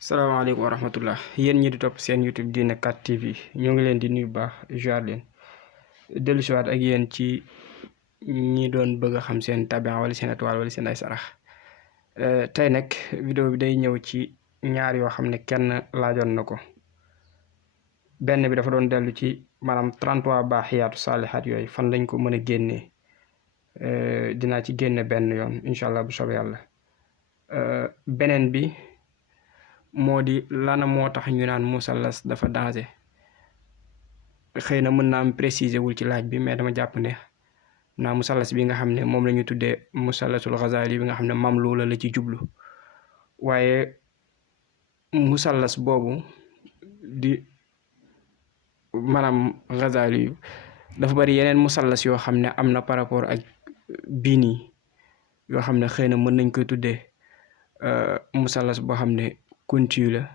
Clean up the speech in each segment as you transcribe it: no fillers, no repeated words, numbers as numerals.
salaamaaleykum wa rahmatullah yéen ñi di topp seen YouTube Dina 4 TV ñoo ngi leen di nuyu baax jaar leen dellu siwaat ak yéen ci ñi doon bëgg a xam seen tabian wala seen étoile wala seen ay sarax tey nag vidéo bi day ñëw ci ñaar yoo xam ne kenn laajoon na ko. benn bi dafa doon dellu ci maanaam 33 baaxiyaatu saalihaat yooyu fan lañ ko mën a génnee. dinaa ci génne benn yoon incha allah bu soobee yàlla. beneen bi moo di lana moo tax ñu naan musallas dafa danger. xëy na mën naa am préciser wul ci laaj bi mais dama jàpp ne naa musallas bi nga xam ne moom la ñu tuddee musallasul Ghazali bi nga xam ne mamluula la ci jublu waaye musallas boobu di maanaam Ghazali dafa bari yeneen musallas yoo xam ne am na par rapport ak bii nii yoo xam ne xëy na mën nañ koy tuddee musallas boo xam ne continu la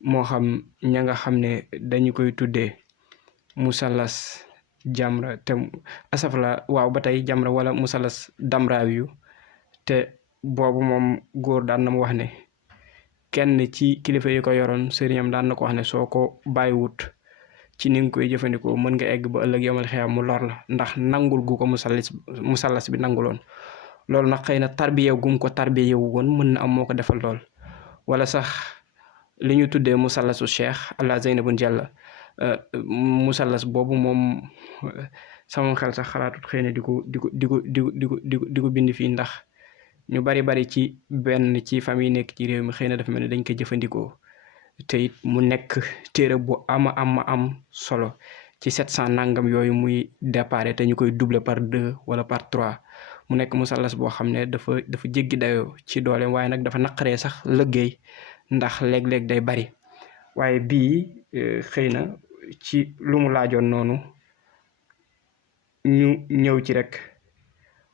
moo xam ña nga xam ne dañu koy tuddee musallas jamra te asafla waaw ba tey jamra wala musallas damraawi yu te boobu moom góor daan na mu wax ne kenn ci kilifa yi ko yoroon sëriñam daan na ko wax ne soo ko bàyyiwut ci ni nga koy jëfandikoo mën nga egg ba ëllëg yomal xiyam mu lor la ndax nangul gu ko musallas bi nanguloon loolu nag xëy na tarbiya gum ko tarbiya wu woon mën na am moo ko defal lool wala sax li ñu tuddee musallasu cheikh allah zeynabun jàlla musallas boobu moom sama xel sax xalaatut xëy na di ko bind fii ndax ñu bari ci benn ci famille nekk ci réew mi xëy na dafa mel ne dañ ko jëfandikoo te it mu nekk téere bu am solo ci 700 nangam yooyu muy déparé te ñu koy doubler par 2 wala par 3 mu nekk musallas boo xam ne dafa jéggi dayoo ci doole waaye nag dafa naqaree sax liggéey ndax léeg-léeg day bari waaye bii xëy na ci lu mu laajoon noonu ñu ñëw ci rek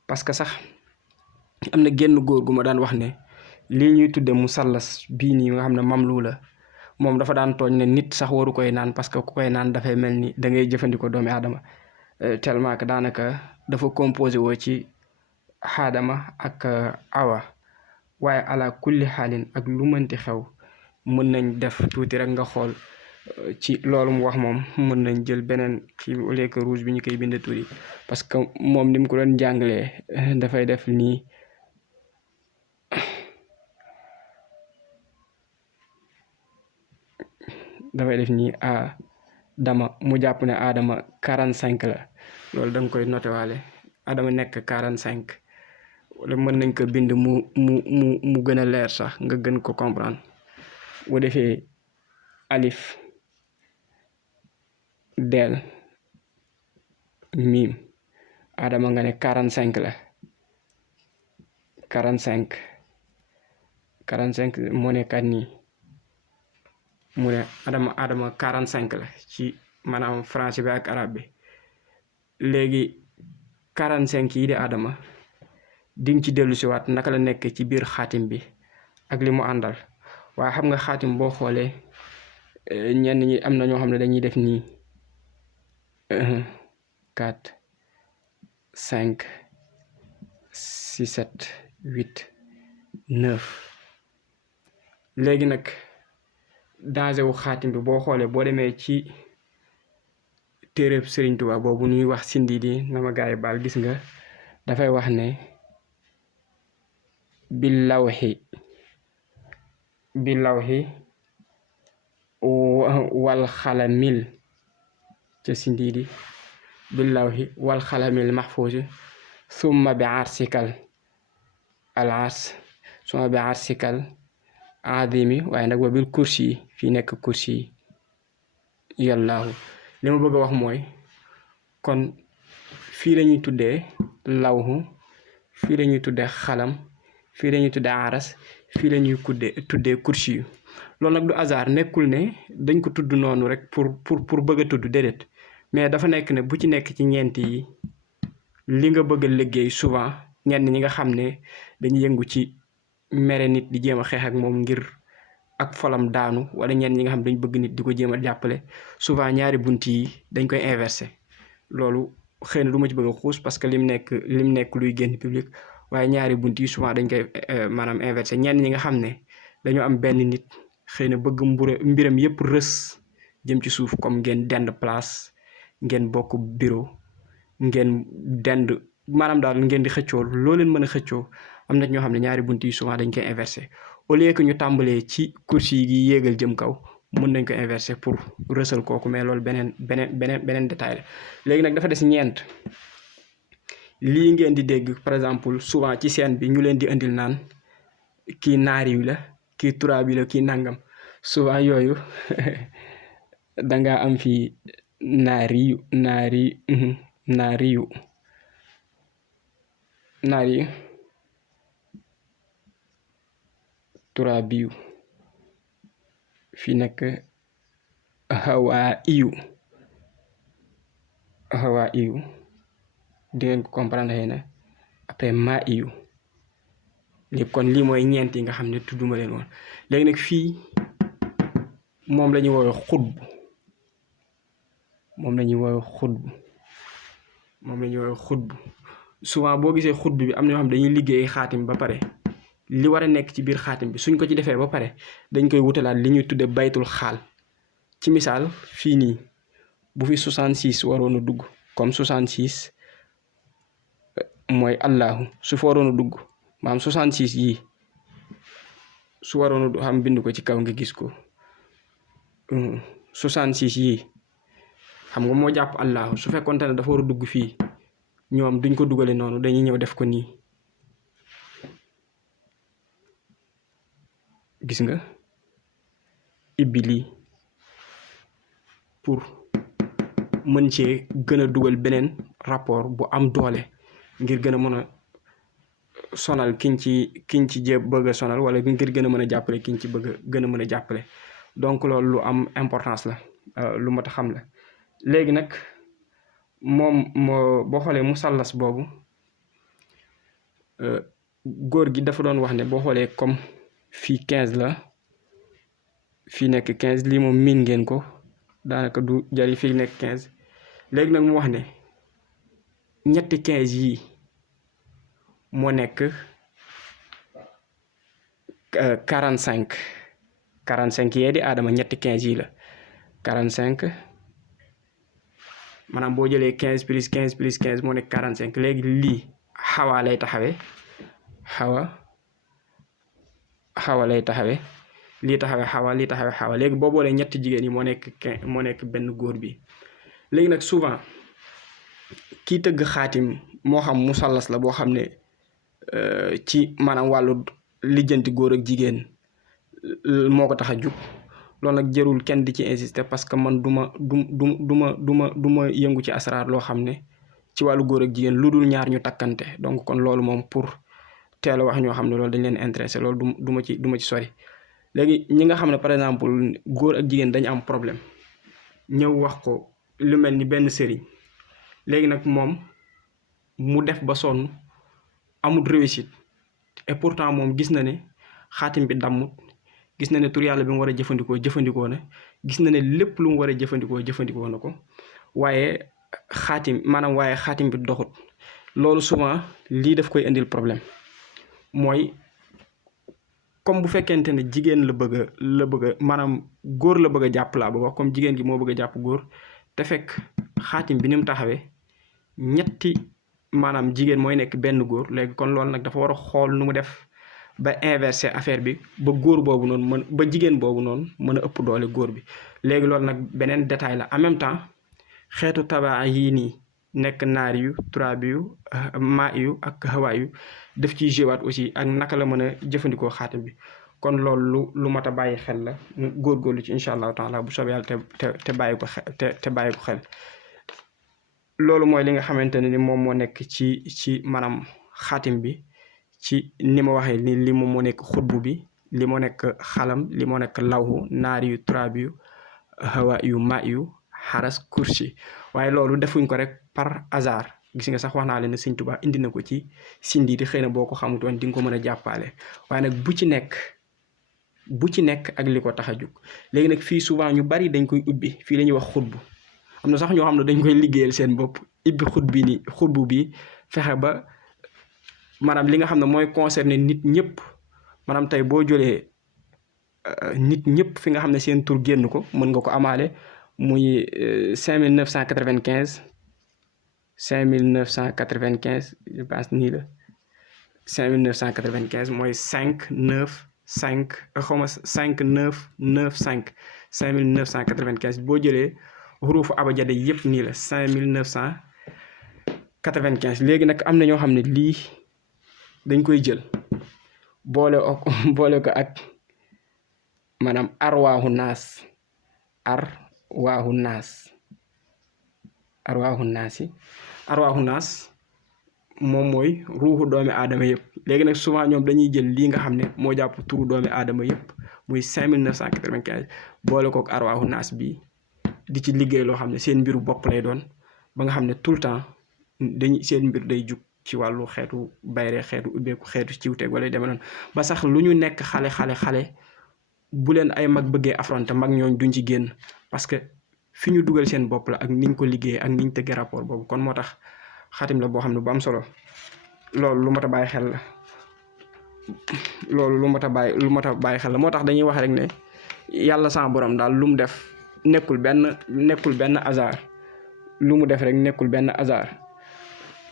parce que sax am na génn góor gu ma daan wax ne lii ñuy tudde musallas bii nii nga xam ne mamlu la moom dafa daan tooñ ne nit sax waru koy naan parce que ku koy naan dafay mel ni da ngay jëfandikoo doomi aadama tellement que daanaka dafa composé woo ci xaadama ak awa waaye ala kulli xaalin ak lu mënti xew mën nañ def tuuti rek nga xool ci loolu mu wax moom mën nañ jël beneen kii au lieu que rouge bi ñu koy bind tuuti parce que moom ni mu ko doon jàngalee dafay def nii Adama mu jàpp ne Adama 45 la loolu da nga koy noté waale Adama nekk 45 wala mën nañ ko bind mu gën a leer sax nga gën ko comprendre bu defee alif del miim Adama nga ne 45 la 45 moo nekkaat nii mu ne Adama 45 la ci maanaam français bi ak arabe bi léegi 45 yi di Adama dinga ci dellu si waat naka la nekk ci biir xaatim bi ak li mu àndal waaye xam nga xaatim boo xoolee ñenn ñi am na ñoo xam ne dañuy def nii 4 5 6 7 8 9 léegi nag danger wu xaatim bi boo xoolee boo demee ci téereb Sëriñ Tuubaa boobu ñuy wax sindi di na ma gaay baal gis nga dafay wax ne billawxi wal xalamil ca sindi di billawxi wal xalamil maxfuusi summa bi arsikal al ars summa bi arsikal adimi waaye nag wa bil kursi yi fii nekk kursi yi yàllaahu li ma bëgg a wax mooy kon fii la ñuy tuddee lawhu fii la ñuy tuddee xalam fii la ñuy tuddee aras fii la ñuy tuddee kursi yu loolu nag du hasard nekkul ne dañ ko tudd noonu rek pour bëgg a tudd déedéet mais dafa nekk ne bu ci nekk ci ñeent yi li nga bëgg a liggéey souvent ñenn ñi nga xam ne dañuy yëngu ci mere nit di jéem a xeex ak moom ngir ak folam daanu wala ñenn ñi nga xam dañ bëgg nit di ko jéem a jàppale souvent ñaari bunt yi dañ koy inversé loolu xëy na du ma ci bëgg a xuus parce que lim nekk luy génn public waaye ñaari bunt yi souvent dañ koy maanaam inversé ñenn ñi nga xam ne dañoo am benn nit xëy na bëgg mbiram yëpp rës jëm ci suuf, comme ngeen dend place, ngeen bokk bureau, ngeen dend maanaam daal ngeen di xëccoo loo leen mën a xëccoo. am na ñoo xam ne ñaari bunt yi souvent dañ koy inversé, au lieu que ñu tàmbalee ci course yi gi yéegal jëm kaw, mën nañ ko inversé pour rësal kooku, mais loolu beneen détail la. léegi nag dafa des ñeent. lii ngeen di dégg par exemple souvent ci scène bi ñu leen di indil naan kii naari wi la, kii turaab yi la, kii nangam, souvent yooyu danga am fii naari turaabiyu, fii nekk hawaa iyu di ngeen ko comprendre xëy na, après maa iyu. léegi kon lii mooy ñeent yi nga xam ne tudduma leen woon. léegi nag fii moom la ñuy woowee xutbu, moom la ñuy woowee xutbu. souvent boo gisee xutbu bi am na ñoo xam dañuy liggéey xaatim ba pare, li war a nekk ci biir xaatim bi suñ ko ci defee ba pare dañ koy wutalaat li ñuy tudde baytul xaal. ci misaal fii nii bu fi 66 waroon a dugg, comme 66 mooy allahu, su fa waroon a dugg maanaam 66 yii su waroon a xam bind ko ci kaw nga gis ko, 66 yii xam nga moo jàpp allahu. su fekkoonte ne dafa war a dugg fii, ñoom duñ ko dugale noonu, dañuy ñëw def ko nii, gis nga ibbi lii pour mën cee gën a dugal beneen rapport bu am doole, ngir gën a mën a sonal kiñ ci bëgg a sonal, wala ngir gën a mën a jàppale kiñ ci gën a mën a jàppale. donc loolu lu am importance la, lu mat a xam la. léegi nag moom boo xoolee musallas boobu, góor gi dafa doon wax ne boo xoolee comme fii 15 la, fii nekk 15, lii moom miin ngeen ko daanaka du jari fii nekk 15. léegi nag mu wax ne ñetti 15 yii moo nekk 45 yee di aadama, ñetti 15 yii la 45, maanaam boo jëlee 15 plus 15 plus 15 moo nekk 45. léegi lii xawaa lay taxawee, xawa lay taxawee, lii taxawee xawa, lii taxawee xawa. léegi boo boolee ñetti jigéen yi moo nekk benn góor bi. léegi nag souvent kii tëgg xaatim moo xam musallas la boo xam ne ci maanaam wàllu lijjanti góor ak jigéen moo ko tax a jug, loolu nag jërul kenn di ci insister, parce que man du ma yëngu ci asraar loo xam ne ci wàllu góor ak jigéen lu dul ñaar ñu takkante. donc kon loolu moom pour teel a wax ñoo xam ne loolu dañ leen intéressé, loolu du ma ci sori. léegi ñi nga xam ne par exemple góor ak jigéen dañu am problème, ñëw wax ko lu mel ni benn sëriñ, léegi nag moom mu def ba sonn amul réussite, et pourtant moom gis na ne xaatim bi dammut, gis na ne tur yàlla bi mu war a jëfandikoo na, gis na ne lépp lu mu war a jëfandikoo na ko, waaye xaatim bi doxut. loolu souvent lii daf koy indil problème, mooy comme bu fekkente ne jigéen la bëgg a maanaam góor la bëgg a jàpp laa bëgg wax, comme jigéen gi moo bëgg a jàpp góor, te fekk xaatim bi ni mu taxawee ñetti maanaam jigéen mooy nekk benn góor. léegi kon loolu nag dafa war a xool nu mu def ba inverser affaire bi, ba góor boobu noonu ba jigéen boobu noonu mën a ëpp doole góor bi. léegi loolu nag beneen détail la. en même temps xeetu tabaa yii nii nekk naari yu, turaabi yu, maa yu ak hawaa yu def ciy jéewaat aussi ak naka la mën a jëfandikoo xaatim bi. kon loolu lu mat a bàyyi xel la, góorgóorlu ci incha allahu taala bu soobee yàlla te bàyyi ko xel. loolu mooy li nga xamante ne ni moom moo nekk ci maanaam xaatim bi, ci ni ma waxee ni li moom moo nekk xutbu bi, li moo nekk xalam, li moo nekk lawhu, naari yu, turaabi yu, hawa yu, maa yu, xaras, kursi. waaye loolu defuñ ko rek par hasard. gis nga sax wax naa leen ne Sëñ Tuubaa indi na ko ci sindiiti, xëy na boo ko xamutoon di nga ko mën a jàppale, waaye nag bu ci nekk ak li ko tax a jóg. léegi nag fii souvent ñu bari dañ koy ubbi, fii la ñuy wax xutbu. am na sax ñoo xam ne dañ koy liggéeyal seen bopp, ibbi xutbu bi fexe ba maanaam li nga xam ne mooy concerné nit ñëpp. maanaam tey boo jëlee nit ñëpp fi nga xam ne seen tur génn ko mën nga ko amaale muy 5995 5995 je pense nii la 5995 mooy 595 xaw ma 5995 5995 boo jëlee xuruufu abajada yëpp nii la 5995 léegi nag am na ñoo xam ne lii dañ koy jël boole ko ak maanaam arwaaxu naas moom mooy ruuxu doomi aadama yëpp léegi nag souvent ñoom dañuy jël lii nga xam ne moo jàpp turu doomi aadama yëpp muy 5995 boole kook arwaaxu naas bi di ci liggéey loo xam ne seen mbiru bopp lay doon ba nga xam ne tout le temps seen mbir day jug ci wàllu xeetu bayre xeetu ubbeeku xeetu ciwteeg wala deme noonu ba sax lu ñu nekk xale bu leen ay mag bëggee affronter mag ñooñ duñ ci génn parce que fi ñu dugal seen bopp la ak niñ ko liggéey ak niñ tëggee rapport boobu kon moo tax xatim la boo xam ne bu am solo loolu lu mat a bàyyi xel la lu mat a bàyyi xel la moo tax dañuy wax rek ne yàlla sama borom daal lu mu def nekkul benn hasard lu mu def rek nekkul benn hasard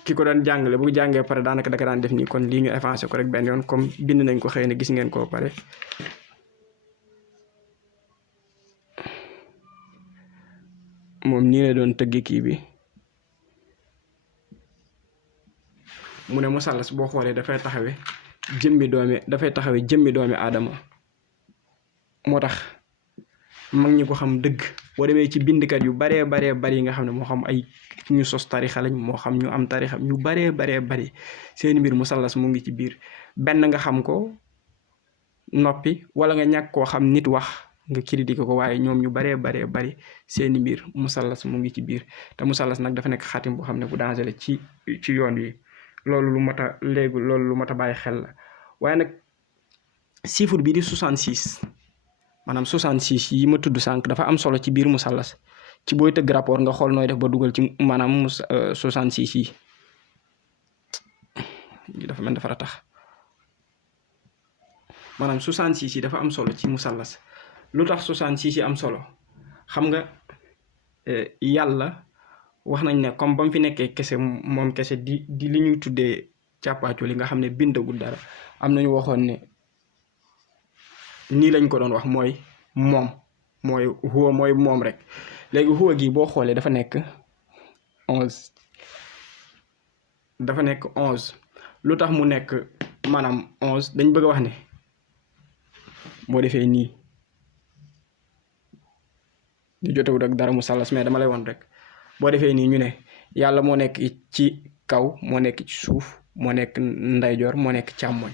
ki ko doon jàngale bu jàngee pare daanaka da ko daan def nii kon lii ñu effacé ko rek benn yoon comme bind nañ ko xëy na gis ngeen ko pare moom nii la doon tëgg kii bi mu ne musallas boo xoolee dafay taxawe jëmmi doomi aadama moo tax mag ñi ko xam dëgg boo demee ci bindkat yu baree bari nga xam ne moo xam ay ñu sos tarixa lañ moo xam ñu am tarixa ñu baree bari seen mbir musallas mu ngi ci biir benn nga xam ko noppi wala nga ñàkk koo xam nit wax nga critiqué ko waaye ñoom ñu baree bari seeni mbir musallas mu ngi ci biir te musallas nag dafa nekk xaatim boo xam ne bu danger la ci yoon wi loolu lu mat a bàyyi xel la waaye nag chiffre bi di 66 maanaam 66 yi ma tudd sànq dafa am solo ci biir musallas ci booy tëgg rapport nga xool nooy def ba dugal ci maanaam 66 yi dafa mel dafa tax maanaam 66 yi dafa am solo ci musallas lu tax 66 yi am solo xam nga yàlla wax nañ ne comme ba mu fi nekkee kese moom kese di li ñuy tuddee càppaacoo li nga xam ne bindagul dara am nañu waxoon ne nii lañ ko doon wax mooy huwa mooy moom rek léegi huwa gi boo xoolee dafa nekk 11 lu tax mu nekk maanaam 11 dañ bëgg a wax ne boo defee nii ñu jotewut ak dara musallas mais dama lay won rek boo defee nii ñu ne yàlla moo nekk ci kaw moo nekk ci suuf moo nekk ndeyjoor moo nekk càmmoñ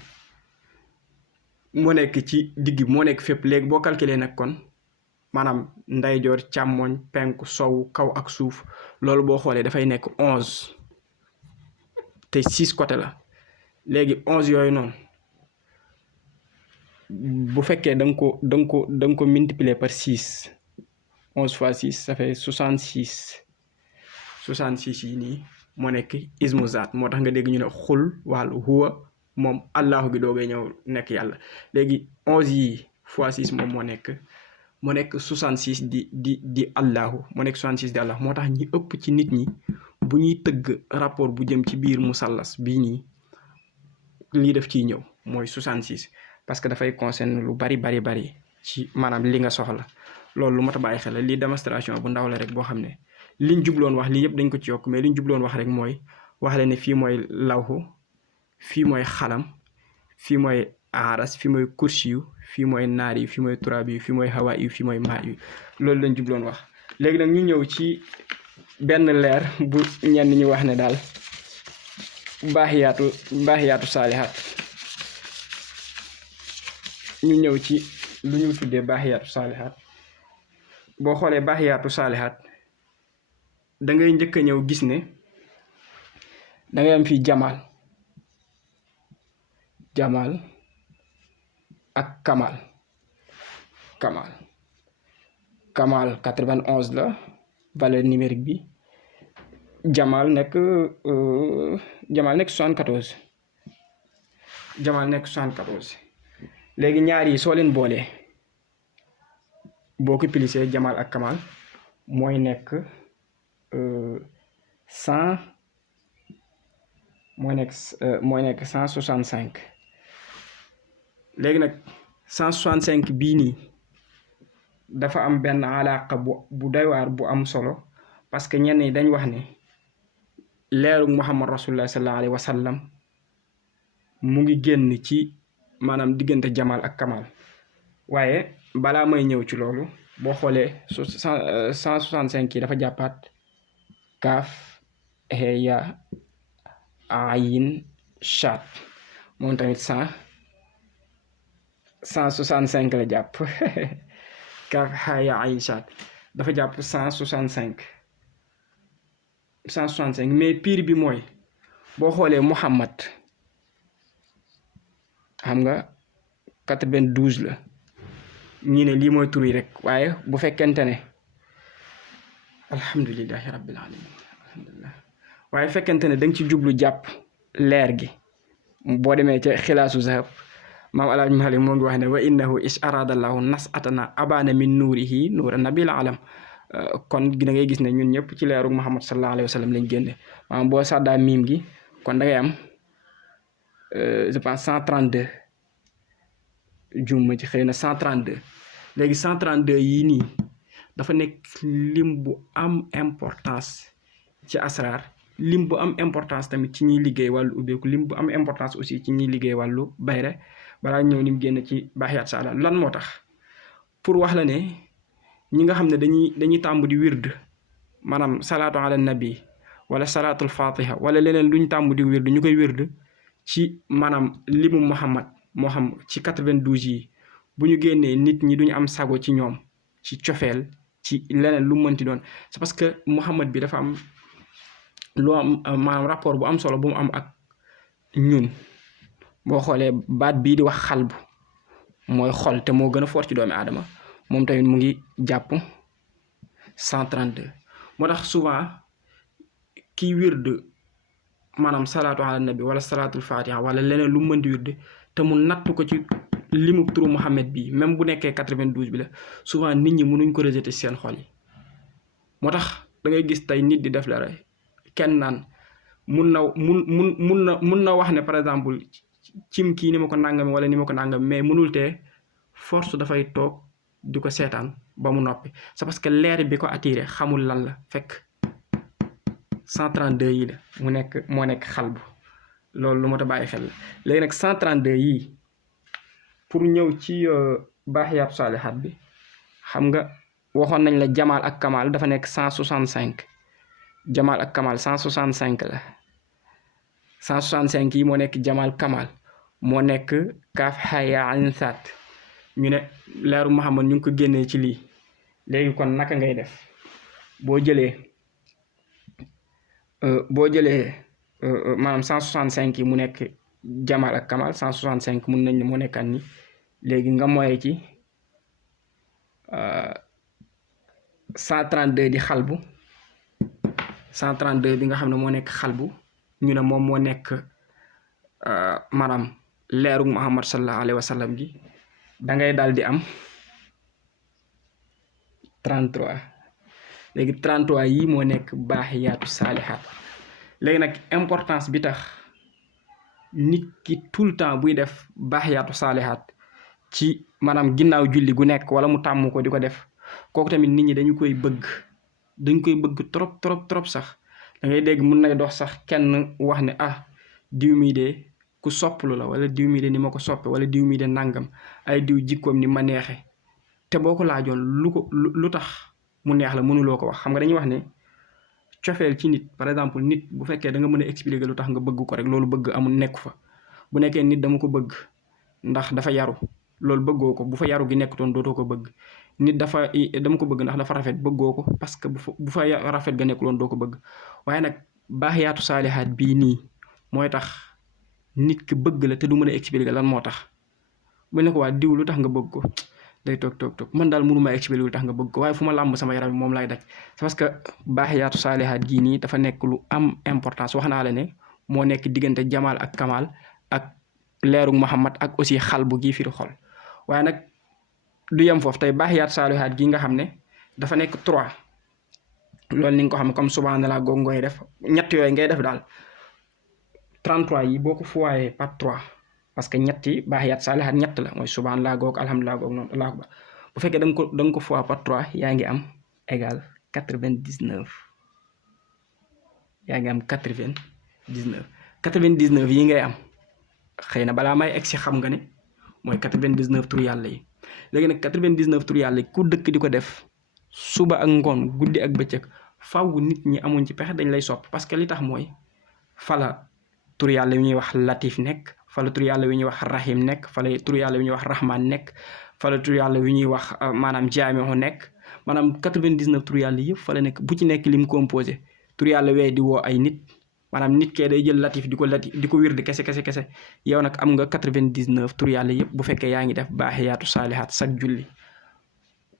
moo nekk ci digg moo nekk fépp léegi boo calculer nag kon maanaam ndeyjoor càmmoñ penku sow kaw ak suuf loolu boo xoolee dafay nekk 11 te 6 côté la léegi 11 yooyu noonu bu fekkee da nga ko multiplier par 6 11 fois 6 ça fait 66 yi nii moo nekk ismu zaat moo tax nga dégg ñu ne xul wàllu huwa moom allahu gi doogay ñëw nekk yàlla léegi 11 yi fois 6 moom moo nekk 66 di allahu moo nekk 66 di allahu moo tax ñi ëpp ci nit ñi bu ñuy tëgg rapport bu jëm ci biir musallas bii nii lii def ciy ñëw mooy 66 parce que dafay concerne lu bari ci maanaam li nga soxla loolu lu mat a bàyyi xel la lii démonstration bu ndaw la rek boo xam ne liñ jubloon wax lii yëpp dañ ko ci yokk mais liñ jubloon wax rek mooy wax leen ne fii mooy lawhu fii mooy xalam fii mooy aras fii mooy kursiyu fii mooy naar yi fii mooy turaab yi fii mooy hawa yi fii mooy maa yi loolu lañ jubloon wax léegi nag ñu ñëw ci benn leer bu ñenn ñi wax ne daal baaxiyaatu saalihaat ñu ñëw ci lu ñu tuddee baaxiyaatu saalihaat boo xoolee baaxiyaatu saalihaat da ngay njëkk a ñëw gis ne da ngay am fii jamaal ak kamal 91 la valeur numérique bi jamaal nekk 74 léegi ñaar yi soo leen boolee boo ko plisee Jamal ak Kamal mooy nekk 100 mooy nekk 165 léegi nag 165 bii nii dafa am benn alaaqa bu doy waar bu am solo parce que ñenn ñi dañ wax ne leeru Muhammad rasulullah sallallahu alayhi wa sallam mu ngi génn ci maanaam diggante Jamal ak Kamal waaye balaa may ñëw ci loolu boo xoolee 165 yi dafa jàppaat kaaf he ya ayin chat moom tamit 165 la jàpp kaaf he ya ayin chat dafa jàpp 165 mais pire bi mooy boo xoolee Muhammad xam nga 92 la ñi ne lii mooy tur yi rek waaye bu fekkente ne alhamdulillahi rabbil alamin alhamdulillah waaye fekkente ne da nga ci jublu jàpp leer gi boo demee ca xilaasu zahab maam alaaj Malik moo ngi wax ne wa innahu is aradallahu nasatana abana min nuurihi nuura nabil alam kon da ngay gis ne ñun ñëpp ci leeru Muhammad sallallahu alayhi wa sallam lañ génne maanaam boo sàddaa miim gi kon da ngay am je pense 132 jumma ci xëy na 132 léegi 132 yii nii dafa nekk lim bu am importance ci asraar lim bu am importance tamit ci ñuy liggéey wàllu ubbeeku lim bu am importance aussi ci ñuy liggéey wàllu bayre balaa ñëw lim génn ci baaxiyaat saala lan moo tax pour wax la ne ñi nga xam ne dañuy tàmb di wird maanaam salaatu ala nabi wala salaatul fatiha wala leneen luñ tàmb di wird ñu koy wird ci maanaam limu Muhammad moo xam ci 92 yi bu ñu génnee nit ñi duñu am sago ci ñoom ci cofeel ci leneen lu mënti doon c'est parce que Muhammad bi dafa am lu am maanaam rapport bu am solo bu mu am ak ñun boo xoolee baat bii di wax xalbu mooy xol te moo gën a fort ci doomi aadama moom tamit mu ngi jàpp 132 moo tax souvent kii wird maanaam salaatu ala nabi wala salaatul fatiha wala leneen lu mën di wird te mu natt ko ci limu turu Muhammad bi même bu nekkee 92 bi la souvent nit ñi mënuñ ko rejeter seen xol yi moo tax da ngay gis tey nit di def la rek kenn naan mun na wax ne par exemple cim kii ni ma ko nàngami wala ni ma ko nàngami mais mënul tee force dafay toog di ko seetaan ba mu noppi c'est parce que leer bi ko attiré xamul lan la fekk 132 yi la moo nekk xalbu loolu lu ma ta bàyyi xel la léegi nag 132 yii pour ñëw ci baaxiyaatu saalihaat bi xam nga waxoon nañ la Jamal ak Kamal dafa nekk 165 Jamal ak Kamal 165 la 165 yi moo nekk Jamal Kamal moo nekk kaaf xaya ayn saat ñu ne leeru Muhammad ñu ngi ko génnee ci lii léegi kon naka ngay def boo jëlee maanaam 165 yi mu nekk Jamal ak Kamal 165 mun nañ ne moo nekkaan ni léegi nga moye ci 132 di xalbu 132 bi nga xam ne moo nekk xalbu ñu ne moom moo nekk maanaam leeru Muhammad sallallahu alayhi wa sallam gi da ngay daal di am 33 léegi 33 yii moo nekk baaxiyaatu saalihaat léegi nag importance bi tax nit ki tout le temps buy def baaxiyaatu saalihaat ci maanaam ginnaaw julli gu nekk wala mu tàmm ko di ko def kooku tamit nit ñi dañ koy bëgg trop sax da ngay dégg mun nay dox sax kenn wax ne diw mii de ku sopplu la wala diw mii de ni ma ko soppe wala diw mii de nangam ay diw jikkoom ni ma neexe te boo ko laajoon lu tax mu neex la mënuloo ko wax xam nga dañuy wax ne cofeel ci nit par exemple nit bu fekkee da nga mën a expliquer lu tax nga bëgg ko rek loolu bëgg amul nekku fa bu nekkee nit dama ko bëgg ndax dafa yaru loolu bëggoo ko bu fa yaru gi nekkutoon dootoo ko bëgg nit dama ko bëgg ndax dafa rafet bëggoo ko parce que bu fa rafet ga nekkuloon doo ko bëgg waaye nag baaxiyaatu saalihaat bii nii mooy tax nit ki bëgg la te du mën a expliquer lan moo tax bu ne ko waa diw lu tax nga bëgg ko day toog man daal mënu ma expliquer lu tax nga bëgg ko waaye fu ma làmb sama yaram moom lay daj c'est parce que baaxiyaatu saalihaat gii nii dafa nekk lu am importance wax naa la ne moo nekk diggante Jamal ak Kamal ak leeru Muhammad ak aussi xalbu gii firi xol waaye nag du yem foofu tey baaxiyaat saalihaat gi nga xam ne dafa nekk 3 loolu ni nga ko xam comme subhanallah googu ngay def ñett yooyu ngay def daal 33 yi boo ko foyee par 3 parce que ñetti baaxiyaat saalihaat ñett la mooy subhanallah googu alhamdulilah googu noonu allahu akbar bu fekkee da nga ko fois par 3 yaa ngi am égal 99 yaa ngi am 99 yi ngay am xëy na balaa may egg si xam nga ne mooy 99 tur yàlla yi léegi nag 99 tur yàlla yi ku dëkk di ko def suba ak ngoon guddi ak bëccëg faaw nit ñi amuñ ci pexe dañ lay sopp parce que li tax mooy fala tur yàlla yu ñuy wax latif nekk fala tur yàlla yu ñuy wax rahim nekk fala tur yàlla yu ñuy wax rahman nekk fala tur yàlla yu ñuy wax maanaam jaamihu nekk maanaam 99 tur yàlla yëpp fala nekk bu ci nekk lim composé tur yàlla wee di woo ay nit maanaam nit kee day jël latif di ko wir di kese yow nag am nga 99 tur yàlla yëpp bu fekkee yaa ngi def baaxiyaatu saalihaat sag julli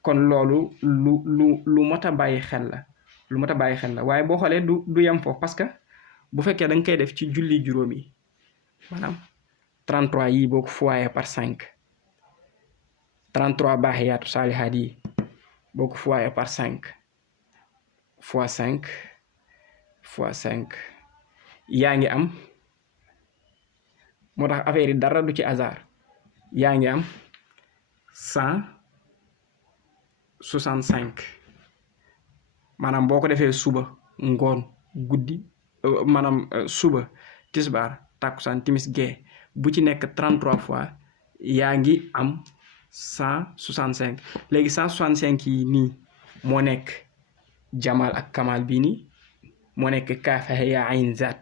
kon loolu lu mot a bàyyi xel la waaye boo xoolee du yem foofu parce que bu fekkee da nga koy def ci julli juróom yi maanaam 33 yi boo ko foyee par 5 33 baaxiyaatu saalihaat yi boo ko foyee par 5 fois 5 yaa ngi am moo tax affaire yi dara du ci hasard yaa ngi am 165 maanaam boo ko defee suba ngoon guddi maanaam suba tisbaar takkusaan timis gee bu ci nekk 33 fois yaa ngi am 165 léegi 165 yi nii moo nekk jamal ak kamal bii nii moo nekk kaaf yaa ayn zaat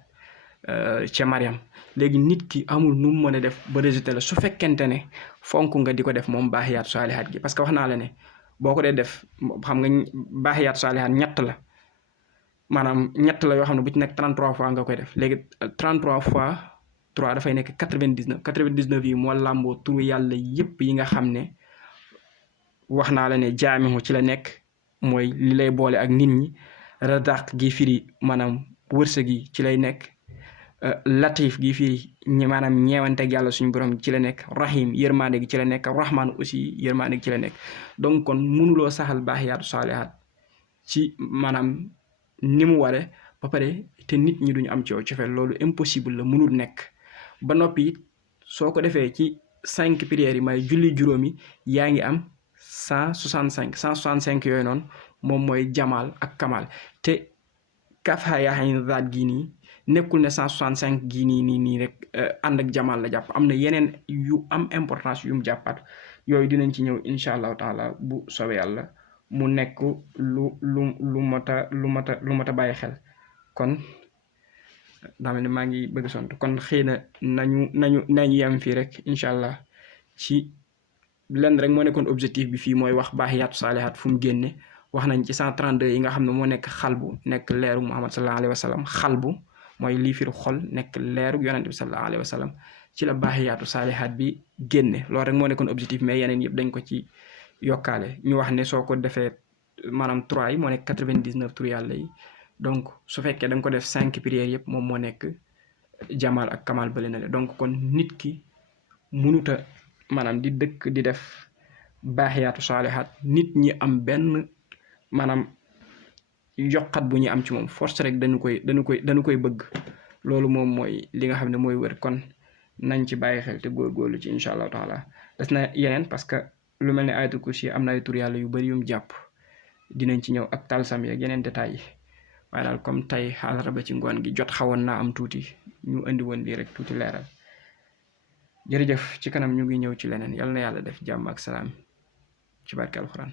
ca Mariam léegi nit ki amul nu mu mën a def ba résultat la su fekkente ne fonk nga di ko def moom baaxiyaatu saalihaat gi parce que wax naa la ne boo ko dee def xam nga baaxiyaatu saalihaat ñett la maanaam ñett la yoo xam ne bu ci nekk 33 fois nga koy def léegi 33 fois 3 dafay nekk 99 yi moo làmboo turu yàlla yëpp yi nga xam ne wax naa la ne jaamihu ci la nekk mooy li lay boole ak nit ñi razaq gi firi maanaam wërsëg yi ci lay nekk latif gi firi maanaam ñeewanteeg yàlla suñu borom ci la nekk rahim yërmande gi ci la nekk rahman aussi yërmande gi ci la nekk donc kon mënuloo saxal baaxiyaatu saalihaat ci maanaam ni mu ware ba pare te nit ñi duñu am ci yow cofeel loolu impossible la mënul nekk ba noppi soo ko defee ci 5 prières yi may julli juróomi yaa ngi am 165 yooyu noonu moom mooy jamal ak kamal te kaf yaa ayn zaat gii nii nekkul ne 165 gii nii rek ànd ak jamal la jàpp am na yeneen yu am importance yu mu jàppaat yooyu dinañ ci ñëw incha allahu taala bu soobee yàlla mu nekk lu mat a bàyyi xel kon daa mel ne maa ngi bëgg sont kon xëy na nañu yem fii rek incha allah ci lenn rek moo nekkoon objectif bi fii mooy wax baaxiyaatu saalihaat fu mu génne wax nañ ci 132 yi nga xam ne moo nekk xalbu nekk leeru Muhammad sallallahu alayhi wa sallam xalbu mooy lii firi xol nekk leeru yonent bi sallallahu alayhi wa sallam ci la baaxiyaatu saalihaat bi génne loolu rek moo nekkoon objectif mais yeneen yëpp dañ ko ci yokkaale ñu wax ne soo ko defee maanaam 3 yi moo nekk 99 tur yàlla yi donc su fekkee da nga ko def 5 prières yëpp moom moo nekk jamal ak kamal bële na le donc kon nit ki munuta maanaam di dëkk di def baaxiyaatu saalihaat nit ñi am benn maanaam yokkat bu ñu am ci moom force rek dañu koy bëgg loolu moom mooy li nga xam ne mooy wër kon nañ ci bàyyi xel te góorgóorlu ci incha allahu taala des na yeneen parce que lu mel ne ayatul kursi am na ay tur yàlla yu bëri yum jàpp dinañ ci ñëw ak talsam ak yeneen détails yi waaye daal comme tey xaaral ba ci ngoon gi jot xawoon naa am tuuti ñu indi woon lii rek tuuti leeral jërëjëf ci kanam ñu ngi ñëw ci leneen yal na yàlla def jàmm ak salaam ci barke alxuraan